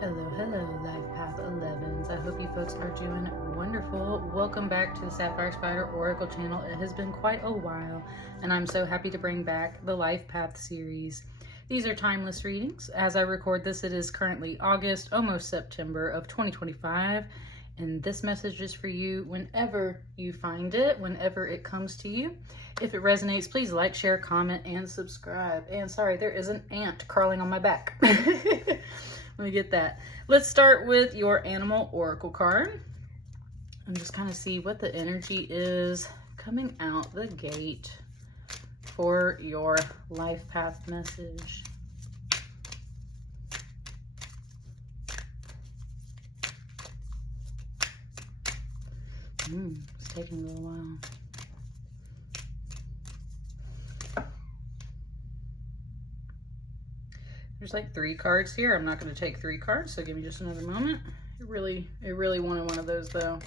Hello, Life Path 11s. I hope you folks are doing wonderful. Welcome back to the Sapphire Spider Oracle channel. It has been quite a while, and I'm so happy to bring back the Life Path series. These are timeless readings. As I record this, it is currently August, almost September of 2025, and this message is for you whenever you find it, whenever it comes to you. If it resonates, please like, share, comment, and subscribe. And sorry, there is an ant crawling on my back. Let me get that. Let's start with your animal oracle card and just kind of see what the energy is coming out the gate for your life path message. It's taking a little while. There's like 3 cards here. I'm not going to take 3 cards, so give me just another moment. It really wanted one of those though.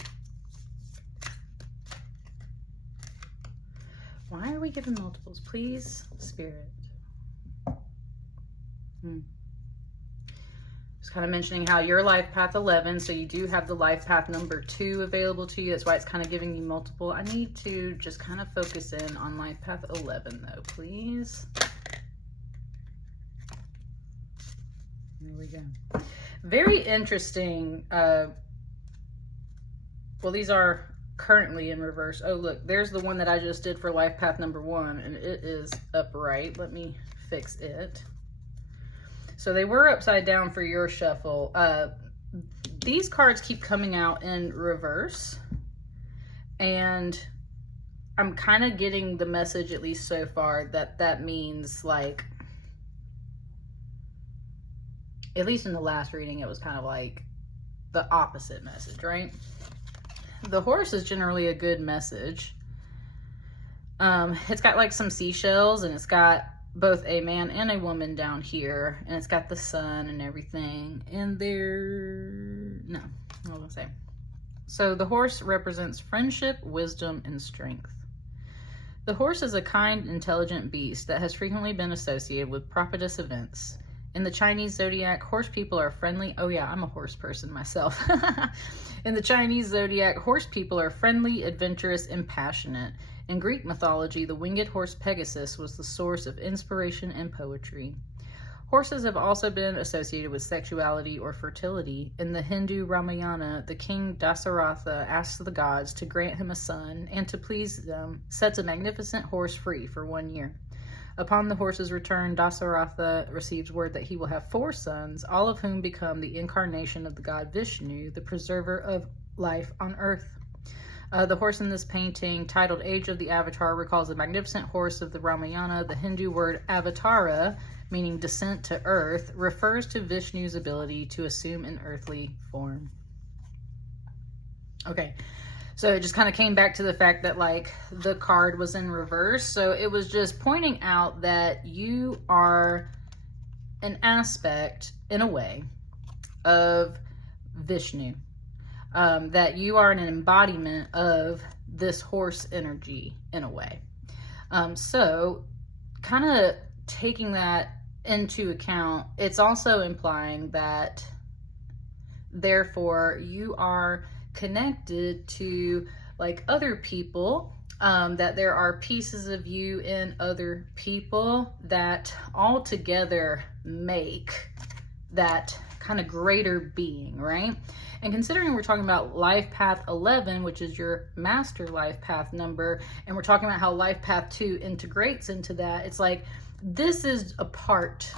Why are we giving multiples? Please, Spirit. Just kind of mentioning how you're life path 11, so you do have the life path number 2 available to you. That's why it's kind of giving you multiple. I need to just kind of focus in on life path 11 though, please. Here we go. Very interesting. Well, these are currently in reverse. Oh, look, there's the one that I just did for life path number 1, and it is upright. Let me fix it. So they were upside down for your shuffle. These cards keep coming out in reverse, and I'm kind of getting the message, at least so far, that means like, at least in the last reading, it was kind of like the opposite message, right? The horse is generally a good message. It's got like some seashells, and it's got both a man and a woman down here, and it's got the sun and everything. And no, I was gonna say. So the horse represents friendship, wisdom, and strength. The horse is a kind, intelligent beast that has frequently been associated with propitious events. In the Chinese zodiac, horse people are friendly. Oh yeah, I'm a horse person myself. In the Chinese zodiac, horse people are friendly, adventurous, and passionate. In Greek mythology, the winged horse Pegasus was the source of inspiration and poetry. Horses have also been associated with sexuality or fertility. In the Hindu Ramayana, the king Dasaratha asks the gods to grant him a son, and to please them, sets a magnificent horse free for 1 year. Upon the horse's return, Dasaratha receives word that he will have 4 sons, all of whom become the incarnation of the god Vishnu, the preserver of life on earth. The horse in this painting, titled Age of the Avatar, recalls the magnificent horse of the Ramayana. The Hindu word avatara, meaning descent to earth, refers to Vishnu's ability to assume an earthly form. Okay. So it just kind of came back to the fact that like the card was in reverse. So it was just pointing out that you are an aspect, in a way, of Vishnu. That you are an embodiment of this horse energy, in a way. So kind of taking that into account, it's also implying that, therefore, you are connected to like other people, that there are pieces of you in other people that all together make that kind of greater being, right? And considering we're talking about life path 11, which is your master life path number, and we're talking about how life path 2 integrates into that, it's like this is a part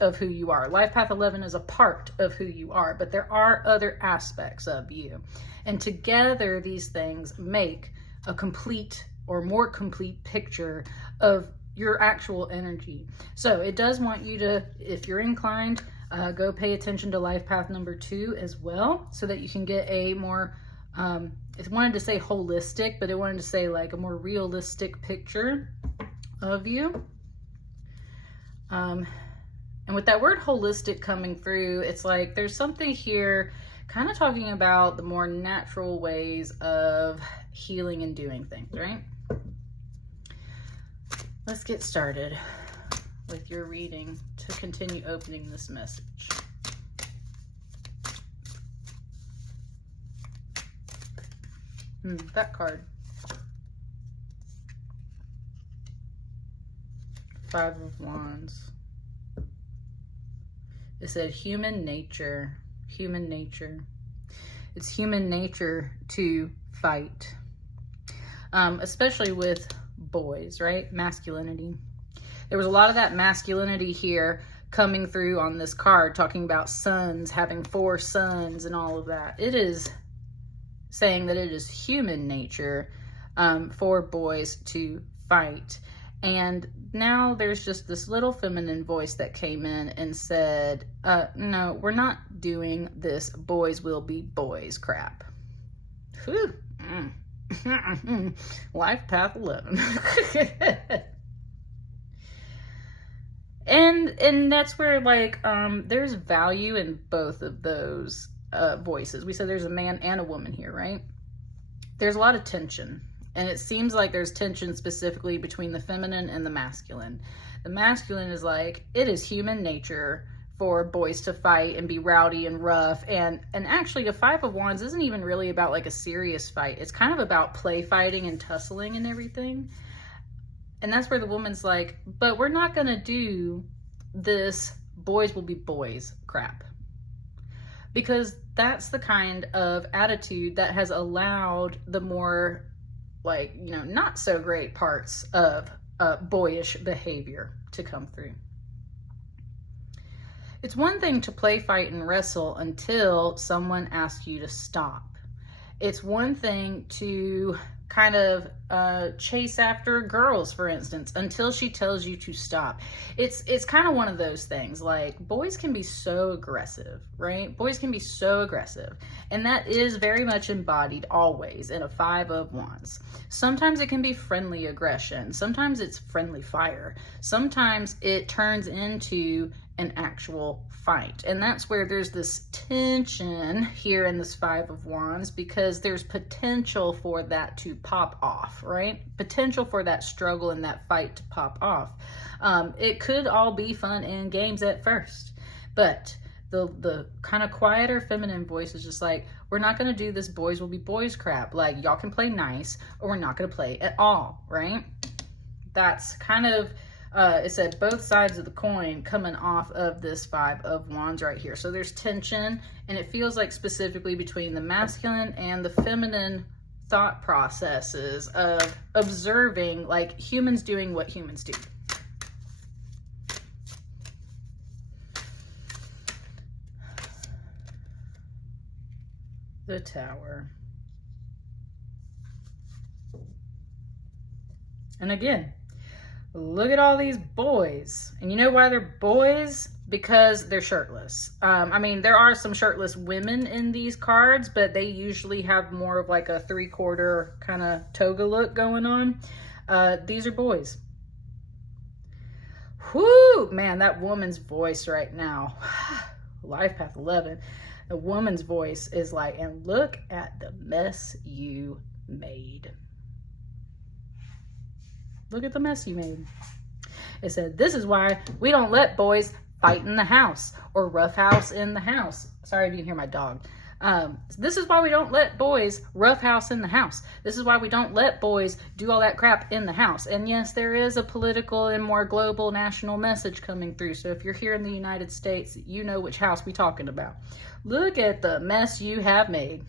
of who you are. Life path 11 is a part of who you are, but there are other aspects of you. And together these things make a complete or more complete picture of your actual energy. So it does want you to, if you're inclined, go pay attention to life path number 2 as well, so that you can get a more, it wanted to say holistic, but it wanted to say like a more realistic picture of you. And with that word holistic coming through, it's like there's something here kind of talking about the more natural ways of healing and doing things, right? Let's get started. with your reading to continue opening this message? That card. 5 of Wands. It said human nature. Human nature. It's human nature to fight. Especially with boys, right? Masculinity. There was a lot of that masculinity here coming through on this card, talking about sons, having 4 sons and all of that. It is saying that it is human nature for boys to fight. And now there's just this little feminine voice that came in and said, no, we're not doing this boys will be boys crap. Whew. Life path 11. and that's where, like, there's value in both of those voices. We said there's a man and a woman here, right? There's a lot of tension, and it seems like there's tension specifically between the feminine and the masculine. The masculine is like, it is human nature for boys to fight and be rowdy and rough, and actually the 5 of Wands isn't even really about like a serious fight. It's kind of about play fighting and tussling and everything. And that's where the woman's like, but we're not gonna do this boys will be boys crap. Because that's the kind of attitude that has allowed the more, like, you know, not so great parts of boyish behavior to come through. It's one thing to play, fight, and wrestle until someone asks you to stop. It's one thing to kind of chase after girls, for instance, until she tells you to stop. It's kind of one of those things. Like, boys can be so aggressive, right? Boys can be so aggressive. And that is very much embodied always in a 5 of Wands. Sometimes it can be friendly aggression. Sometimes it's friendly fire. Sometimes it turns into an actual fight. And that's where there's this tension here in this 5 of Wands, because there's potential for that to pop off, right? Potential for that struggle and that fight to pop off. It could all be fun and games at first, but the kind of quieter feminine voice is just like, we're not going to do this boys will be boys crap. Like, y'all can play nice, or we're not going to play at all, right? That's kind of it said both sides of the coin coming off of this 5 of Wands right here. So there's tension, and it feels like specifically between the masculine and the feminine thought processes of observing, like, humans doing what humans do. The Tower. And again, look at all these boys. And you know why they're boys? Because they're shirtless. I mean, there are some shirtless women in these cards, but they usually have more of like a 3/4 kind of toga look going on. These are boys. Whoo, man, that woman's voice right now. Life path 11. The woman's voice is like, and look at the mess you made. Look at the mess you made. It said, this is why we don't let boys fight in the house or roughhouse in the house. Sorry if you can hear my dog. This is why we don't let boys roughhouse in the house. This is why we don't let boys do all that crap in the house. And yes, there is a political and more global national message coming through. So if you're here in the United States, you know which house we're talking about. Look at the mess you have made.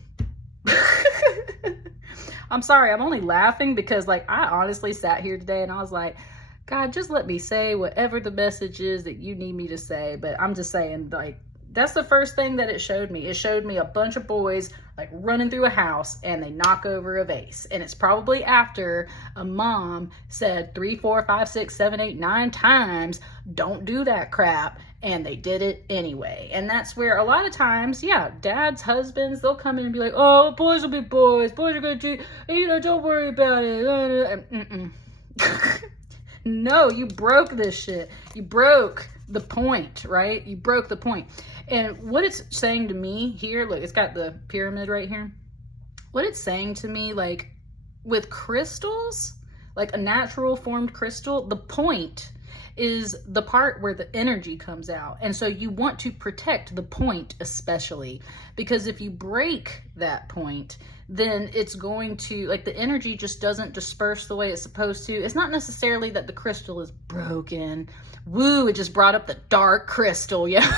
I'm sorry, I'm only laughing because, like, I honestly sat here today and I was like, God, just let me say whatever the message is that you need me to say. But I'm just saying, like, that's the first thing that it showed me. It showed me a bunch of boys, like, running through a house and they knock over a vase. And it's probably after a mom said 3, 4, 5, 6, 7, 8, 9 times, don't do that crap. And they did it anyway. And that's where a lot of times, yeah, dads, husbands, they'll come in and be like, oh, boys will be boys. Boys are going to do, you know, don't worry about it. No, you broke this shit. You broke the point, right? You broke the point. And what it's saying to me here, look, it's got the pyramid right here. What it's saying to me, like, with crystals, Like a natural formed crystal, the point is the part where the energy comes out. And so you want to protect the point especially, because if you break that point, then it's going to, like, the energy just doesn't disperse the way it's supposed to. It's not necessarily that the crystal is broken. Woo, it just brought up the dark crystal. Yeah.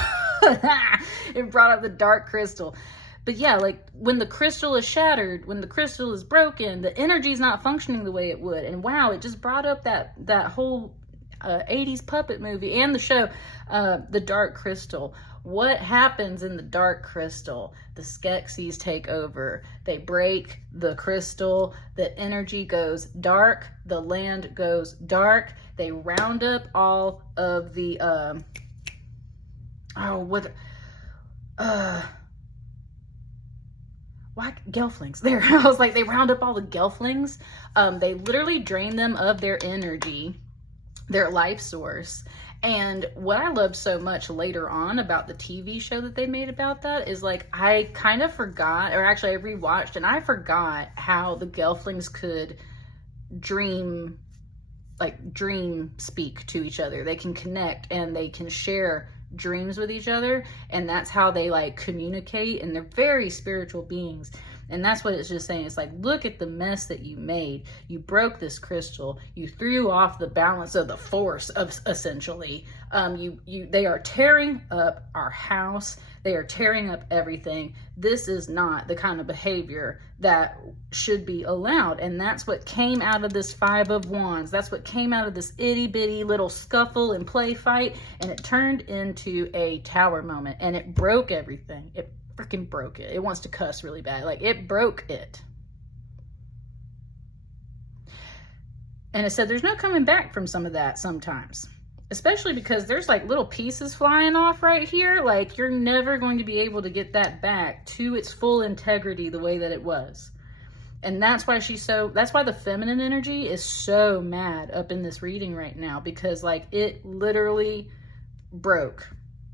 It brought up the dark crystal. But yeah, like when the crystal is shattered, when the crystal is broken, the energy is not functioning the way it would. And wow, it just brought up that whole 80s puppet movie and the show, The Dark Crystal. What happens in the Dark Crystal? The Skeksis take over. They break the crystal. The energy goes dark. The land goes dark. They round up all of the Gelflings. There, I was like, they round up all the Gelflings. They literally drain them of their energy, their life source. And what I loved so much later on about the TV show that they made about that is, like, I kind of forgot, or actually I rewatched, and I forgot how the Gelflings could dream speak to each other. They can connect and they can share dreams with each other, and that's how they, like, communicate, and they're very spiritual beings. And that's what it's just saying. It's like, look at the mess that you made. You broke this crystal. You threw off the balance of the force of, essentially. They are tearing up our house. They are tearing up everything. This is not the kind of behavior that should be allowed. And that's what came out of this Five of Wands. That's what came out of this itty bitty little scuffle and play fight. And it turned into a tower moment, and it broke everything. It freaking broke it. It wants to cuss really bad. Like, it broke it. And it said there's no coming back from some of that sometimes. Especially because there's, like, little pieces flying off right here. Like, you're never going to be able to get that back to its full integrity the way that it was. And that's why that's why the feminine energy is so mad up in this reading right now. Because, like, it literally broke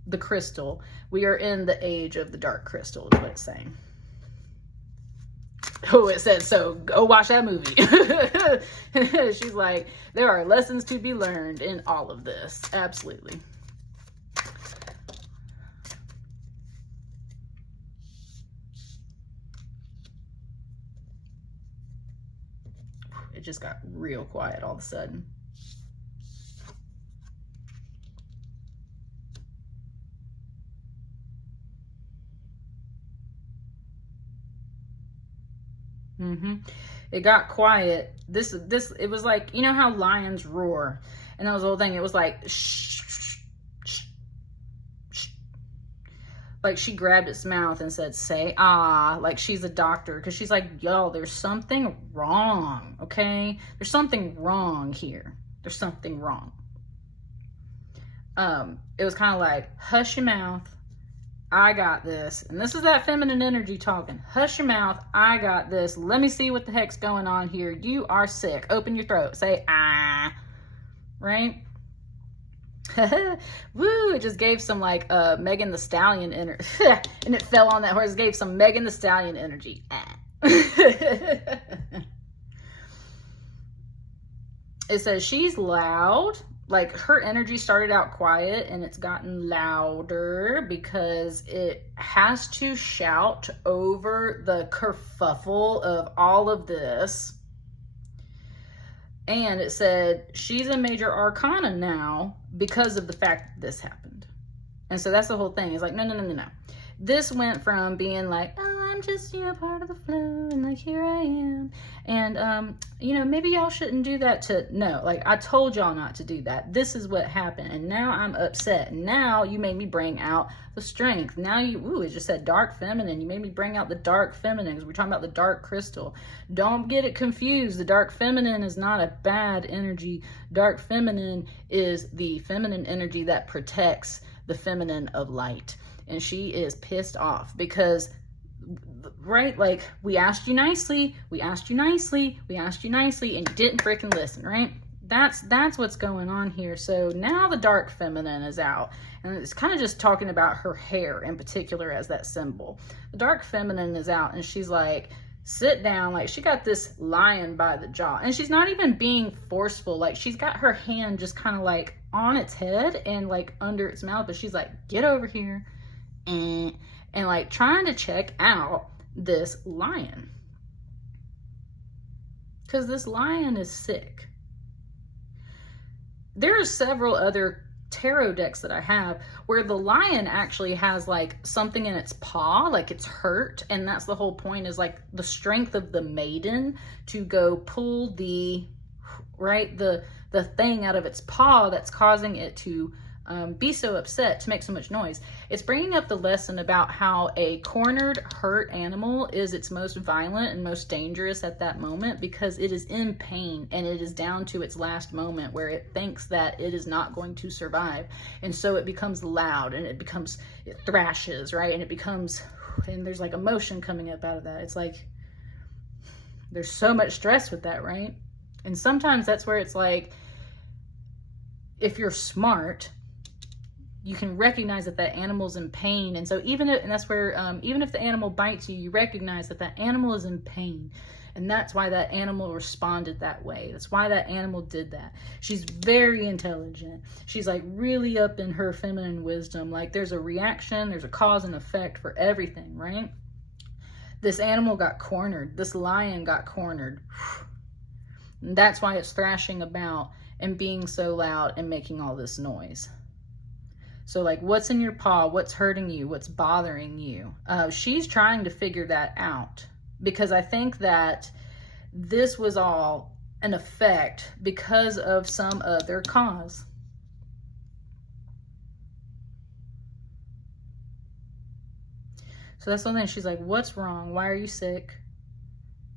the crystal. We are in the age of the dark crystal is what it's saying. Oh, it said so. Go watch that movie. She's like, there are lessons to be learned in all of this. Absolutely. It just got real quiet all of a sudden. It got quiet. It was like, you know how lions roar, and that was the whole thing. It was like shh, shh, shh, shh. Like she grabbed its mouth and said, say ah, like she's a doctor, because she's like, yo, there's something wrong. Okay, there's something wrong here. There's something wrong. It was kind of like, hush your mouth, I got this. And this is that feminine energy talking. Hush your mouth. I got this. Let me see what the heck's going on here. You are sick. Open your throat. Say, ah. Right? Woo. It just gave some, like, Megan the Stallion energy. And it fell on that horse. It gave some Megan the Stallion energy. Ah. It says she's loud. Like, her energy started out quiet and it's gotten louder because it has to shout over the kerfuffle of all of this. And it said she's a major arcana now because of the fact that this happened. And so that's the whole thing. It's like, no. This went from being like, oh, I'm just, part of the flow, and like, here I am. And, maybe y'all shouldn't do that, to, no, like, I told y'all not to do that. This is what happened. And now I'm upset. Now you made me bring out the strength. Now it just said dark feminine. You made me bring out the dark feminine, because we're talking about the dark crystal. Don't get it confused. The dark feminine is not a bad energy. Dark feminine is the feminine energy that protects the feminine of light. And she is pissed off because, right, like, we asked you nicely, and you didn't freaking listen, right? That's what's going on here. So now the dark feminine is out, and it's kind of just talking about her hair in particular as that symbol. The dark feminine is out, and she's like, sit down. Like, she got this lion by the jaw, and she's not even being forceful. Like, she's got her hand just kind of like on its head and like under its mouth, but she's like, get over here, and like trying to check out this lion, because this lion is sick. There are several other tarot decks that I have where the lion actually has like something in its paw, like it's hurt, and that's the whole point, is like the strength of the maiden to go pull the thing out of its paw that's causing it to be so upset, to make so much noise. It's bringing up the lesson about how a cornered, hurt animal is its most violent and most dangerous at that moment, because it is in pain and it is down to its last moment where it thinks that it is not going to survive. And so it becomes loud, and it thrashes, right? And there's like emotion coming up out of that. It's like, there's so much stress with that, right? And sometimes that's where it's like, if you're smart, you can recognize that that animal's in pain. And so even if the animal bites you, you recognize that that animal is in pain. And that's why that animal responded that way. That's why that animal did that. She's very intelligent. She's like really up in her feminine wisdom. Like, there's a reaction, there's a cause and effect for everything, right? This animal got cornered. This lion got cornered. And that's why it's thrashing about and being so loud and making all this noise. So like, what's in your paw? What's hurting you? What's bothering you? She's trying to figure that out, because I think that this was all an effect because of some other cause. So that's one thing. She's like, what's wrong? Why are you sick?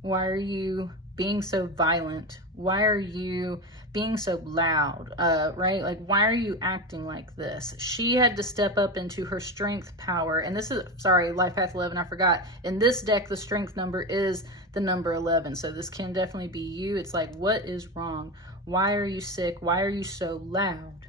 Why are you being so violent? Why are you being so loud? Right? Like, why are you acting like this? She had to step up into her strength power. And this is, sorry, Life Path 11, I forgot. In this deck, the strength number is the number 11. So this can definitely be you. It's like, what is wrong? Why are you sick? Why are you so loud?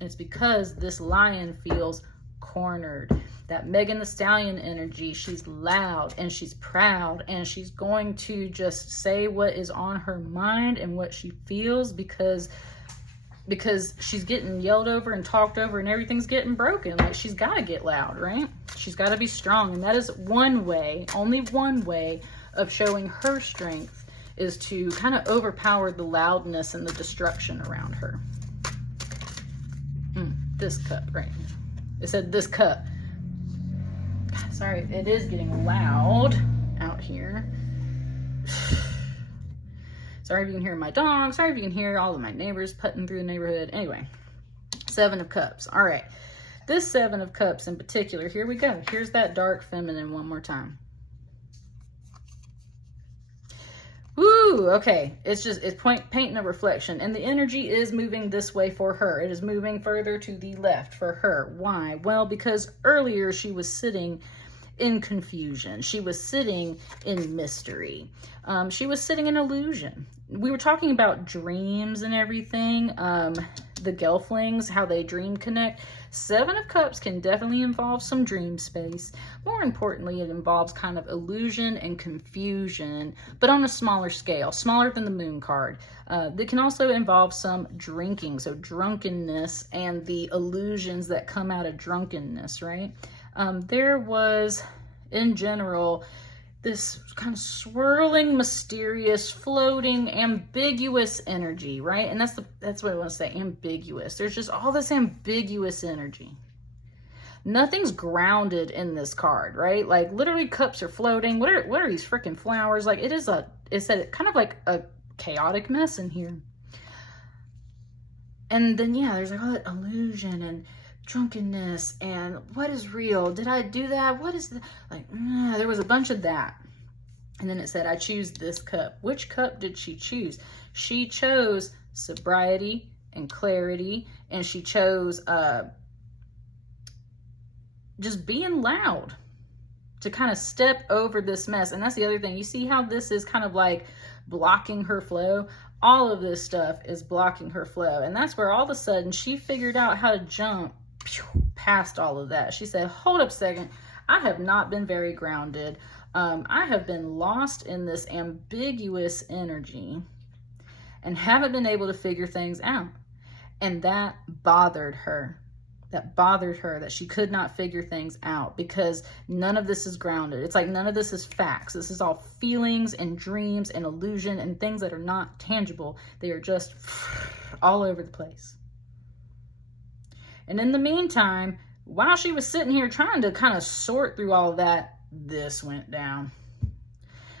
And it's because this lion feels cornered. That Megan Thee Stallion energy, she's loud and she's proud, and she's going to just say what is on her mind and what she feels, because she's getting yelled over and talked over and everything's getting broken. Like, she's got to get loud, right? She's got to be strong. And that is one way, only one way of showing her strength, is to kind of overpower the loudness and the destruction around her. This cup right here. It said this cup. Sorry, it is getting loud out here. Sorry if you can hear my dog. Sorry if you can hear all of my neighbors putting through the neighborhood. Anyway, 7 of Cups. All right, this 7 of Cups in particular, here we go. Here's that dark feminine one more time. Woo, okay. It's painting a reflection, and the energy is moving this way for her. It is moving further to the left for her. Why? Well, because earlier she was sitting in confusion. She was sitting in mystery. She was sitting in illusion. We were talking about dreams and everything. The Gelflings, how they dream connect. 7 of Cups can definitely involve some dream space. More importantly, it involves kind of illusion and confusion, but on a smaller scale, smaller than the Moon card. That can also involve some drinking, so drunkenness and the illusions that come out of drunkenness, right? There was, in general, this kind of swirling, mysterious, floating, ambiguous energy, right? And that's what I want to say, ambiguous. There's just all this ambiguous energy. Nothing's grounded in this card, right? Like, literally, cups are floating. What are these freaking flowers? Like, it's kind of like a chaotic mess in here. And then, yeah, there's like all that illusion and drunkenness and what is real? Did I do that? What is that? Like, there was a bunch of that. And then it said, I choose this cup. Which cup did she choose? She chose sobriety and clarity, and she chose just being loud to kind of step over this mess. And that's the other thing. You see how this is kind of like blocking her flow? All of this stuff is blocking her flow. And that's where all of a sudden she figured out how to jump past all of that. She said, hold up a second. I have not been very grounded I have been lost in this ambiguous energy and haven't been able to figure things out. And that bothered her. That bothered her, that she could not figure things out because none of this is grounded. It's like none of this is facts. This is all feelings and dreams and illusion and things that are not tangible. They are just all over the place. And in the meantime, while she was sitting here trying to kind of sort through all of that, this went down.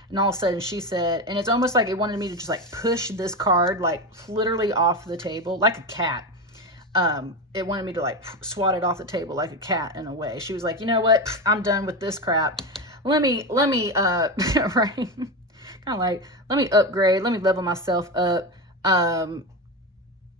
And all of a sudden she said, and it's almost like it wanted me to just like push this card like literally off the table like a cat. It wanted me to like swat it off the table like a cat in a way. She was like, you know what? I'm done with this crap. Let me, right? Kind of like, let me upgrade. Let me level myself up.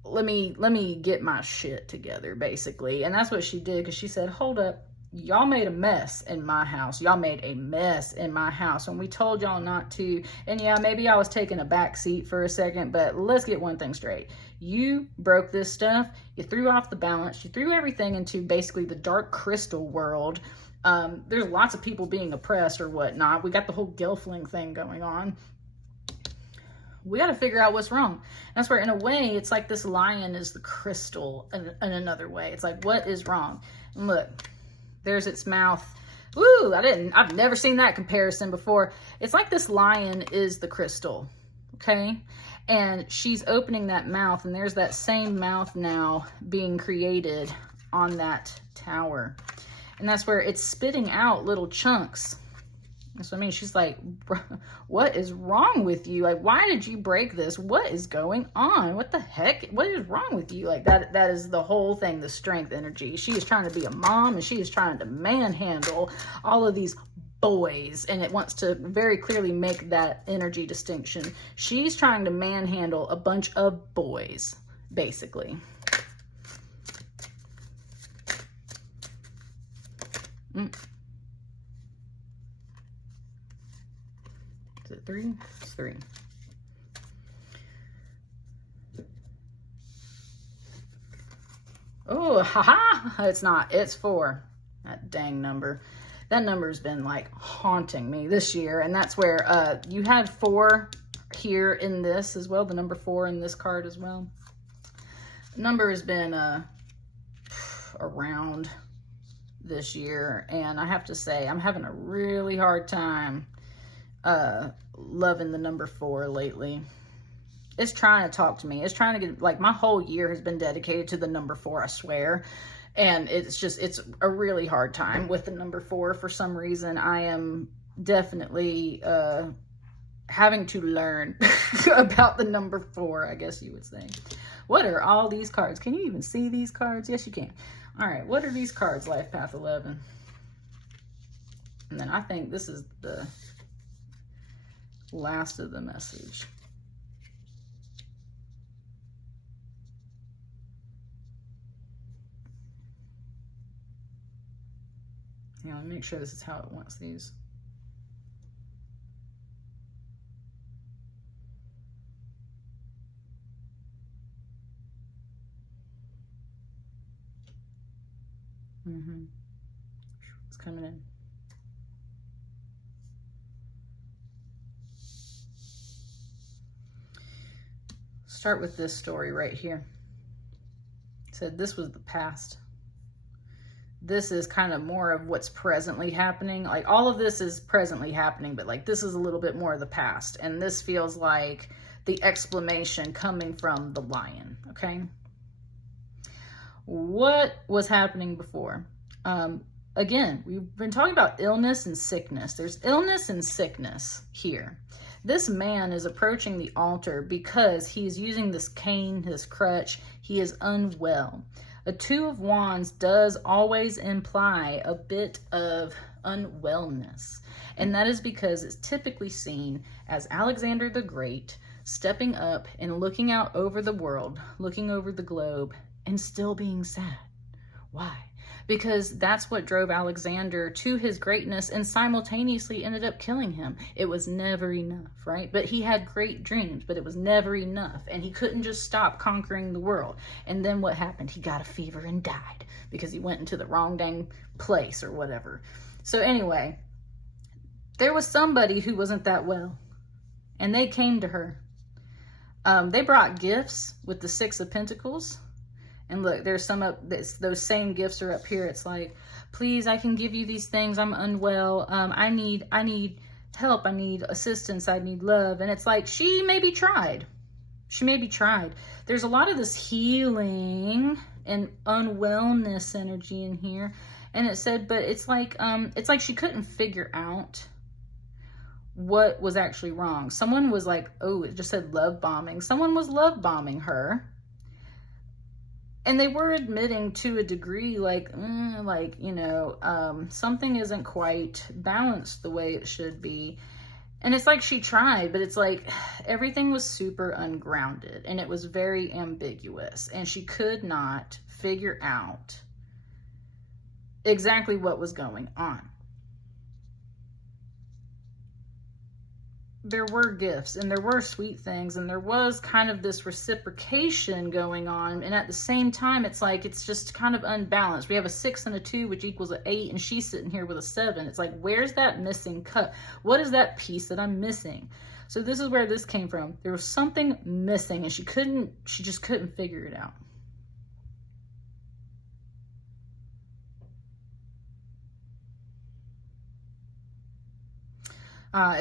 Let me get my shit together, basically. And that's what she did, because she said, hold up. Y'all made a mess in my house. Y'all made a mess in my house. And we told y'all not to. And yeah, maybe I was taking a back seat for a second, but let's get one thing straight. You broke this stuff. You threw off the balance. You threw everything into basically the dark crystal world. There's lots of people being oppressed or whatnot. We got the whole Gelfling thing going on. We got to figure out what's wrong. That's where, in a way, it's like this lion is the crystal in another way. It's like, what is wrong? And look. There's its mouth. Woo, I've never seen that comparison before. It's like this lion is the crystal, okay? And she's opening that mouth, and there's that same mouth now being created on that tower. And that's where it's spitting out little chunks. So, I mean, she's like, what is wrong with you? Like, why did you break this? What is going on? What the heck? What is wrong with you? Like, that is the whole thing, the strength energy. She is trying to be a mom, and she is trying to manhandle all of these boys, and it wants to very clearly make that energy distinction. She's trying to manhandle a bunch of boys, basically. Is it 3? It's 3. Oh, haha! It's not. It's 4. That dang number. That number's been like haunting me this year, and that's where you had 4 here in this as well. The number 4 in this card as well. The number has been around this year, and I have to say I'm having a really hard time loving the number 4 lately. It's trying to talk to me. It's trying to get, like, my whole year has been dedicated to the number 4, I swear. And it's a really hard time with the number 4 for some reason. I am definitely having to learn about the number 4, I guess you would say. What are all these cards? Can you even see these cards? Yes, you can. All right, what are these cards? Life Path 11. And then I think this is the last of the message. Yeah, let me make sure this is how it wants these. It's coming in. Start with this story right here. It said this was the past. This is kind of more of what's presently happening. Like, all of this is presently happening, but like this is a little bit more of the past. And this feels like the exclamation coming from the lion, okay? What was happening before? Again, we've been talking about illness and sickness. There's illness and sickness here. This man is approaching the altar because he's using this cane, this crutch. He is unwell. A 2 of Wands does always imply a bit of unwellness. And that is because it's typically seen as Alexander the Great stepping up and looking out over the world, looking over the globe, and still being sad. Why? Because that's what drove Alexander to his greatness and simultaneously ended up killing him. It was never enough, right? But he had great dreams, but it was never enough. And he couldn't just stop conquering the world. And then what happened? He got a fever and died because he went into the wrong dang place or whatever. So anyway, there was somebody who wasn't that well, and they came to her. They brought gifts with the Six of Pentacles. And look, there's some up, those same gifts are up here. It's like, please, I can give you these things. I'm unwell. I need help. I need assistance. I need love. And it's like, she maybe tried. She maybe tried. There's a lot of this healing and unwellness energy in here. And it said, but it's like she couldn't figure out what was actually wrong. Someone was like, oh, it just said love bombing. Someone was love bombing her. And they were admitting to a degree, like, you know, something isn't quite balanced the way it should be. And it's like she tried, but it's like everything was super ungrounded and it was very ambiguous. And she could not figure out exactly what was going on. There were gifts and there were sweet things and there was kind of this reciprocation going on, and at the same time it's like it's just kind of unbalanced. We have a 6 and a 2, which equals an 8, and she's sitting here with a 7. It's like, where's that missing cut? What is that piece that I'm missing? So this is where this came from. There was something missing and she just couldn't figure it out.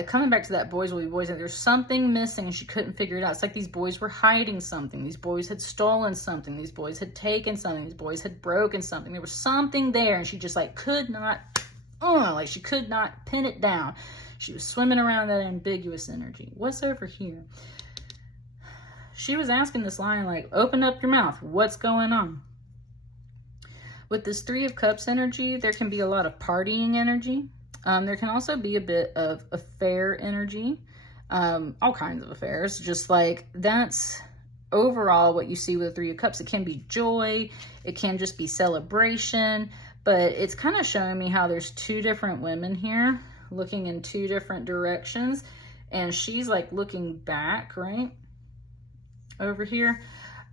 Coming back to that boys will be boys, there's something missing and she couldn't figure it out. It's like these boys were hiding something. These boys had stolen something. These boys had taken something. These boys had broken something. There was something there and she just like could not, like she could not pin it down. She was swimming around that ambiguous energy. What's over here? She was asking this lion, like, open up your mouth. What's going on? With this 3 of Cups energy, there can be a lot of partying energy. There can also be a bit of affair energy, all kinds of affairs. Just like that's overall what you see with the 3 of Cups. It can be joy. It can just be celebration. But it's kind of showing me how there's 2 different women here looking in 2 different directions. And she's like looking back, right? Over here.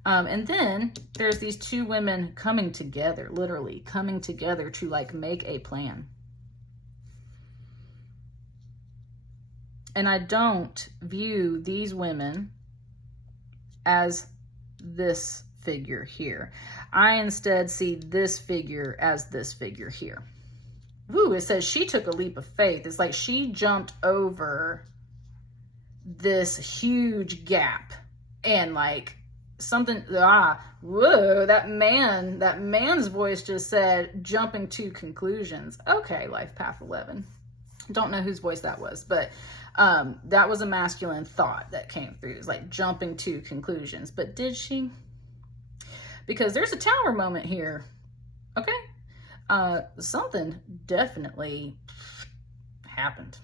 And then there's these 2 women coming together, literally coming together to like make a plan. And I don't view these women as this figure here. I instead see this figure as this figure here. Ooh, it says she took a leap of faith. It's like she jumped over this huge gap and like something, whoa, that man's voice just said jumping to conclusions. Okay, Life Path 11. Don't know whose voice that was, but that was a masculine thought that came through. It was like jumping to conclusions. But did she? Because there's a Tower moment here. Okay? Something definitely happened.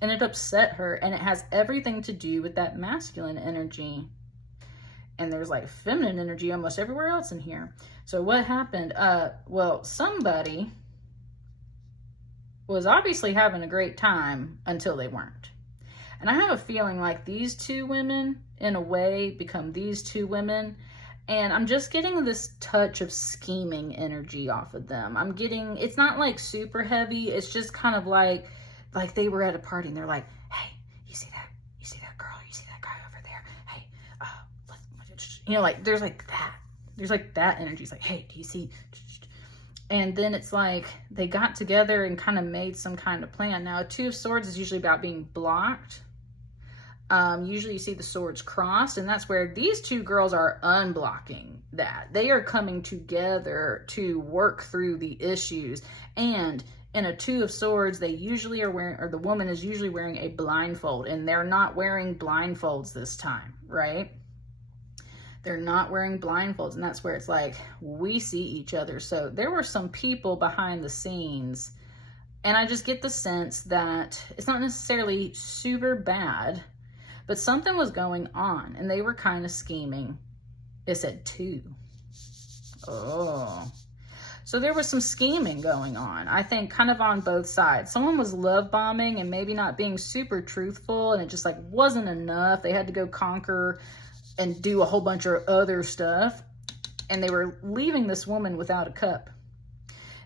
And it upset her. And it has everything to do with that masculine energy. And there's like feminine energy almost everywhere else in here. So what happened? Well, somebody was obviously having a great time until they weren't. And I have a feeling like these 2 women, in a way, become these 2 women. And I'm just getting this touch of scheming energy off of them. I'm getting, it's not like super heavy. It's just kind of like they were at a party and they're like, hey, you see that? You see that girl? You see that guy over there? Hey, let's, you know, like there's like that. There's like that energy. It's like, hey, do you see? And then it's like they got together and kind of made some kind of plan. Now, a 2 of Swords is usually about being blocked. Usually you see the swords crossed, and that's where these 2 girls are unblocking that. They are coming together to work through the issues. And in a 2 of Swords, they usually are wearing, or the woman is usually wearing a blindfold, and they're not wearing blindfolds this time, right? They're not wearing blindfolds, and that's where it's like, we see each other. So there were some people behind the scenes, and I just get the sense that it's not necessarily super bad, but something was going on, and they were kind of scheming. It said 2. Oh. So there was some scheming going on, I think, kind of on both sides. Someone was love bombing and maybe not being super truthful, and it just like wasn't enough. They had to go conquer and do a whole bunch of other stuff, and they were leaving this woman without a cup.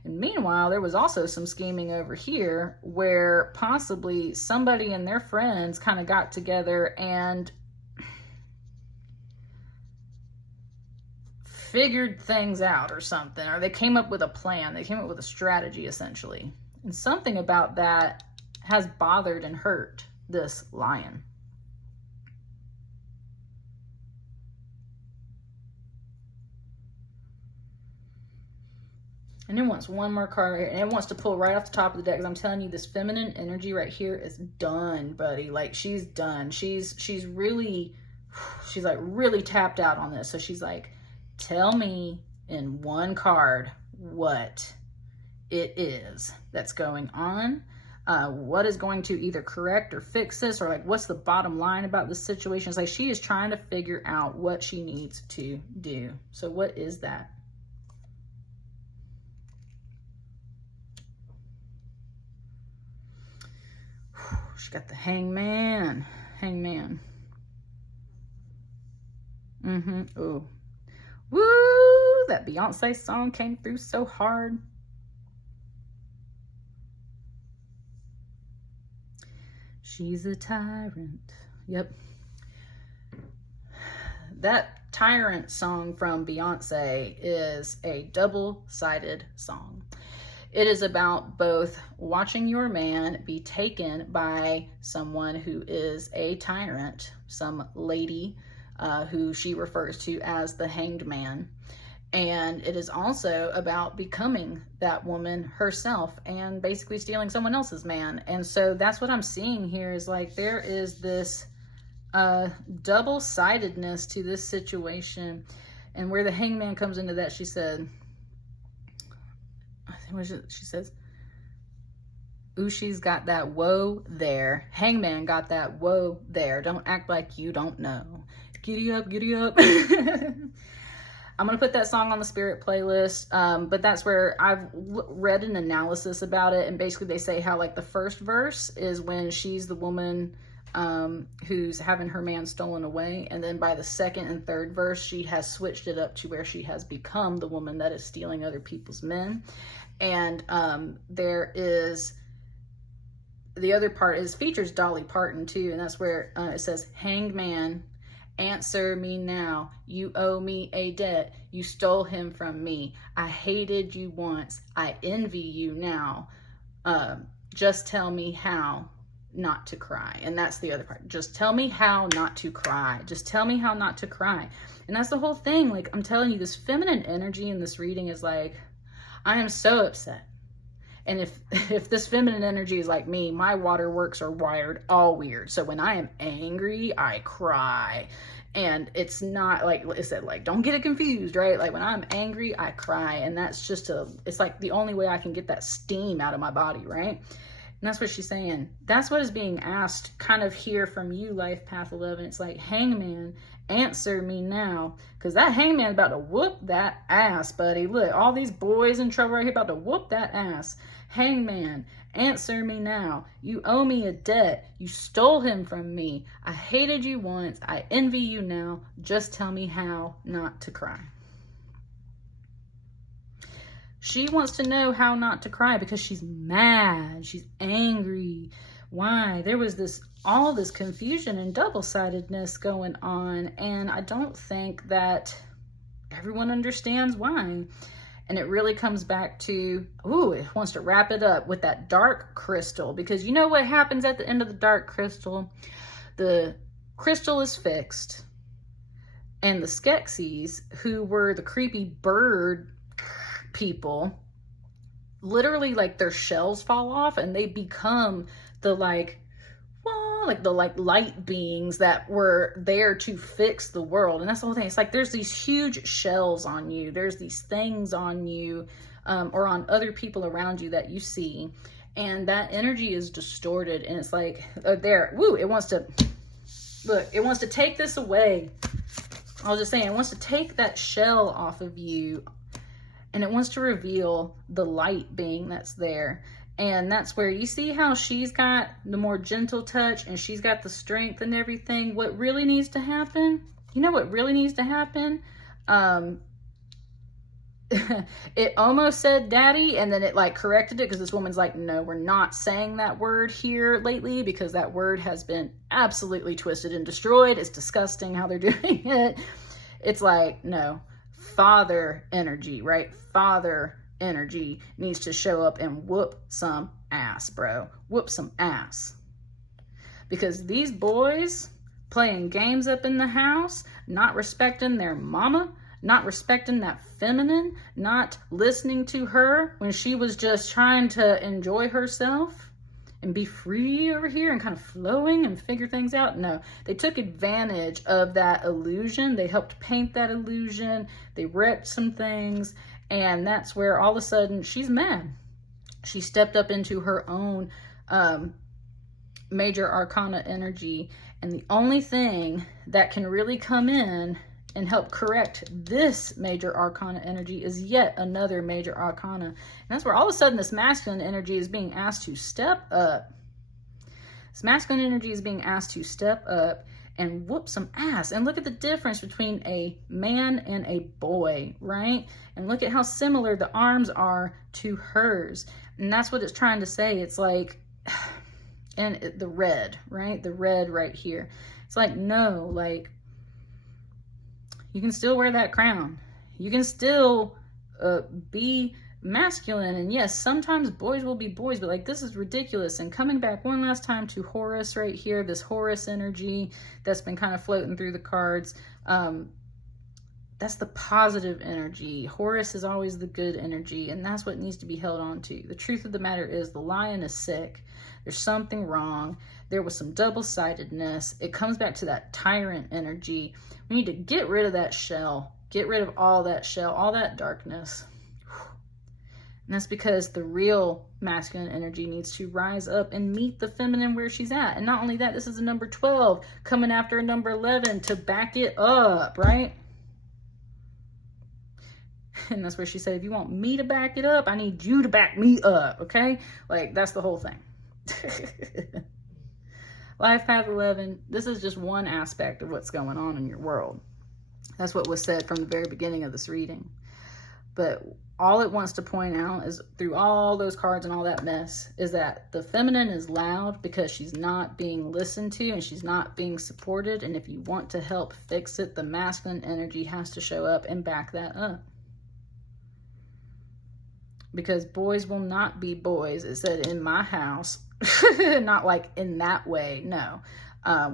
And meanwhile, there was also some scheming over here where possibly somebody and their friends kind of got together and figured things out or something, or they came up with a plan. They came up with a strategy, essentially. And something about that has bothered and hurt this lion. And it wants one more card right here, and it wants to pull right off the top of the deck, because I'm telling you, this feminine energy right here is done, buddy. Like, she's done. She's like really tapped out on this. So she's like, tell me in one card what it is that's going on. What is going to either correct or fix this, or like, what's the bottom line about this situation? It's like she is trying to figure out what she needs to do. So what is that? She got the hangman. Hangman. Oh. Woo! That Beyonce song came through so hard. She's a tyrant. Yep. That Tyrant song from Beyonce is a double-sided song. It is about both watching your man be taken by someone who is a tyrant, some lady who she refers to as the hanged man. And it is also about becoming that woman herself and basically stealing someone else's man. And so that's what I'm seeing here, is like there is this double-sidedness to this situation. And where the hangman comes into that, she said, she says, ooh, she's got that woe there. Hangman got that woe there. Don't act like you don't know. Giddy up, giddy up. I'm going to put that song on the Spirit playlist, but that's where I've read an analysis about it, and basically they say how, like, the first verse is when she's the woman who's having her man stolen away, and then by the second and third verse, she has switched it up to where she has become the woman that is stealing other people's men. And there is, the other part features Dolly Parton too, and that's where it says, hangman, answer me now. You owe me a debt. You stole him from me. I hated you once. I envy you now. Just tell me how not to cry. And that's the other part. Just tell me how not to cry. Just tell me how not to cry. And that's the whole thing. Like, I'm telling you, this feminine energy in this reading is like, I am so upset. And if this feminine energy is like me, my waterworks are wired all weird. So when I am angry, I cry. And it's not like I said, like, don't get it confused, right? Like, when I'm angry, I cry. And that's just it's like the only way I can get that steam out of my body, right? And that's what she's saying. That's what is being asked kind of here from you, Life Path 11. It's like, hangman, answer me now. Because that hangman's about to whoop that ass, buddy. Look, all these boys in trouble right here about to whoop that ass. Hangman, answer me now. You owe me a debt. You stole him from me. I hated you once. I envy you now. Just tell me how not to cry. She wants to know how not to cry because she's mad. She's angry. Why? There was all this confusion and double-sidedness going on, and I don't think that everyone understands why. And it really comes back to, ooh, it wants to wrap it up with that dark crystal, because you know what happens at the end of the dark crystal? The crystal is fixed, and the Skeksis, who were the creepy bird people, literally, like, their shells fall off and they become the light beings that were there to fix the world. And that's the whole thing. It's like there's these huge shells on you, there's these things on you or on other people around you that you see, and that energy is distorted. And it's like it wants to take this away. I was just saying, it wants to take that shell off of you, and it wants to reveal the light being that's there. And that's where you see how she's got the more gentle touch and she's got the strength and everything. What really needs to happen, you know what really needs to happen? it almost said daddy, and then it like corrected it because this woman's like, no, we're not saying that word here lately because that word has been absolutely twisted and destroyed. It's disgusting how they're doing it. It's like, no, father energy, right? Father energy needs to show up and whoop some ass, bro. Whoop some ass. Because these boys playing games up in the house, not respecting their mama, not respecting that feminine, not listening to her when she was just trying to enjoy herself and be free over here and kind of flowing and figure things out. No, they took advantage of that illusion. They helped paint that illusion. They wrecked some things. And that's where all of a sudden she's mad. She stepped up into her own major arcana energy. And the only thing that can really come in and help correct this major arcana energy is yet another major arcana. And that's where all of a sudden this masculine energy is being asked to step up. This masculine energy is being asked to step up and whoop some ass. And look at the difference between a man and a boy, right? And look at how similar the arms are to hers. And that's what it's trying to say. It's like, and the red, right? The red right here. It's like, no, like, you can still wear that crown. You can still be masculine. And yes, sometimes boys will be boys, but like, this is ridiculous. And coming back one last time to Horus right here, this Horus energy that's been kind of floating through the cards. That's the positive energy. Horus is always the good energy, and that's what needs to be held on to. The truth of the matter is the lion is sick. There's something wrong. There was some double-sidedness. It comes back to that tyrant energy. We need to get rid of that shell. Get rid of all that shell, all that darkness. And that's because the real masculine energy needs to rise up and meet the feminine where she's at. And not only that, this is a number 12 coming after a number 11 to back it up, right? And that's where she said, if you want me to back it up, I need you to back me up, okay? Like, that's the whole thing. Life Path 11, this is just one aspect of what's going on in your world. That's what was said from the very beginning of this reading. But all it wants to point out is, through all those cards and all that mess, is that the feminine is loud because she's not being listened to and she's not being supported. And if you want to help fix it, the masculine energy has to show up and back that up. Because boys will not be boys. It said in my house. Not like in that way. No,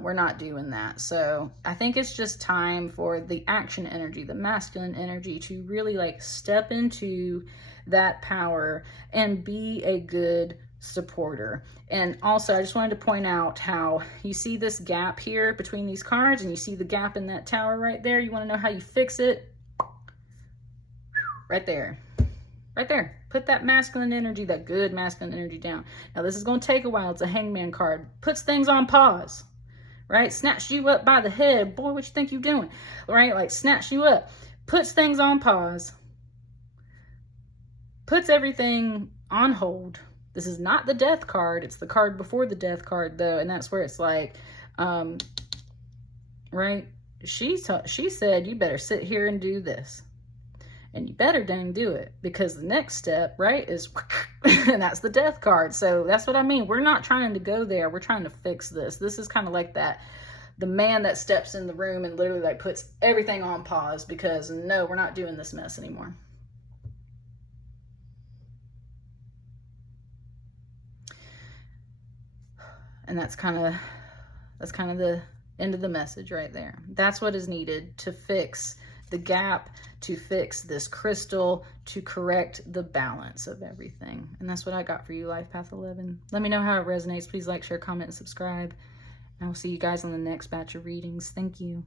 we're not doing that. So I think it's just time for the action energy, the masculine energy, to really like step into that power and be a good supporter. And also I just wanted to point out how you see this gap here between these cards, and you see the gap in that tower right there. You want to know how you fix it? Right there. Right there. Put that masculine energy, that good masculine energy down. Now, this is going to take a while. It's a hangman card. Puts things on pause, right? Snatched you up by the head. Boy, what you think you're doing? Right? Like, snatch you up. Puts things on pause. Puts everything on hold. This is not the death card. It's the card before the death card, though. And that's where it's like, right? She said, you better sit here and do this. And you better dang do it, because the next step, right, is, and that's the death card. So that's what I mean. We're not trying to go there. We're trying to fix this. This is kind of like that, the man that steps in the room and literally like puts everything on pause because, no, we're not doing this mess anymore. And that's kind of the end of the message right there. That's what is needed to fix the gap, to fix this crystal, to correct the balance of everything. And that's what I got for you, Life Path 11. Let me know how it resonates. Please like, share, comment, and subscribe. And I will see you guys on the next batch of readings. Thank you.